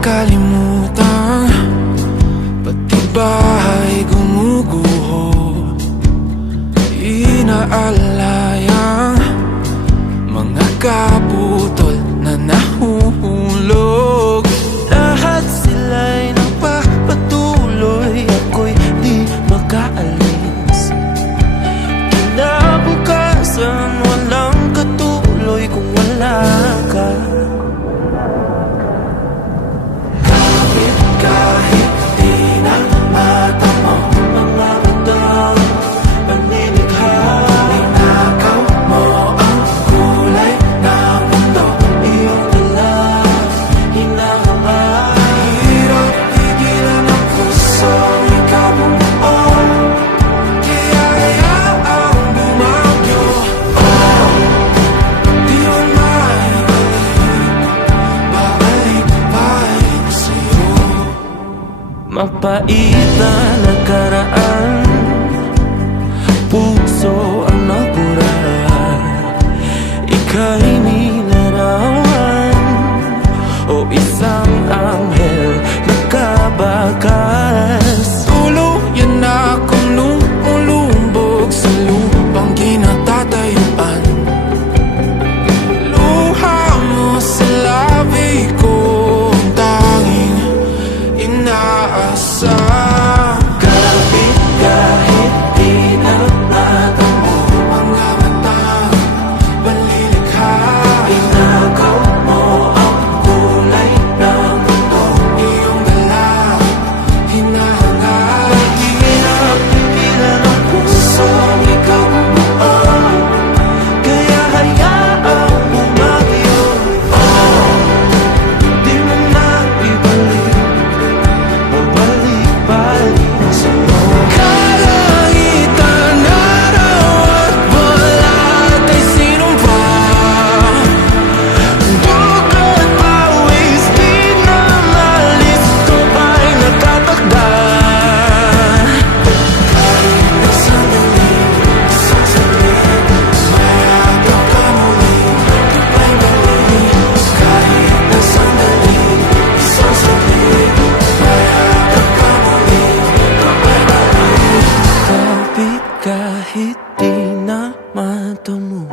makalimutan, pati bahay gumuguho, inaalayang mga kaputol na nahuhulog. Lahat sila'y nagpapatuloy, ako'y di makaalis. Kinabukasan walang katuloy kung wala ka. Kahit di na mata mo mga batang paninikha, inakaw mo ang kulay ng mundo, iyong dala, hinahanga. Hirap pigilan ang pusong ikabuo, kaya hayaang bumagyo. Di man maibalik, babalik-balik sa'yo. Mapait na nakaraan, puso ang nabura, ika'y nilarawan, o isang anghel nagkabakas. Tuluyan na akong lumulumbog sa lupang kinatatayuan. Luha mo sa labi ko, ang tanging inaasam. Kapit kahit di na mata mo mga batang panlilikha, inakaw mo ang kulay ng mundo, iyong dala, hinahanga. Hirap pigilan ang pusong ikaw bumuo, kaya hayaang bumagyo. Di mo maibalik, babalik-balik sa'yo. Kalangitan, araw at balat ay sinumpa, dugo't pawis di na malis, ito ay nakatakda. Kahit na sandali, isang saglit, mayakap ka muli, kapay galing. Kahit na sandali, isang saglit, mayakap ka muli, kapay galing. Kapit kahit di na mata mo,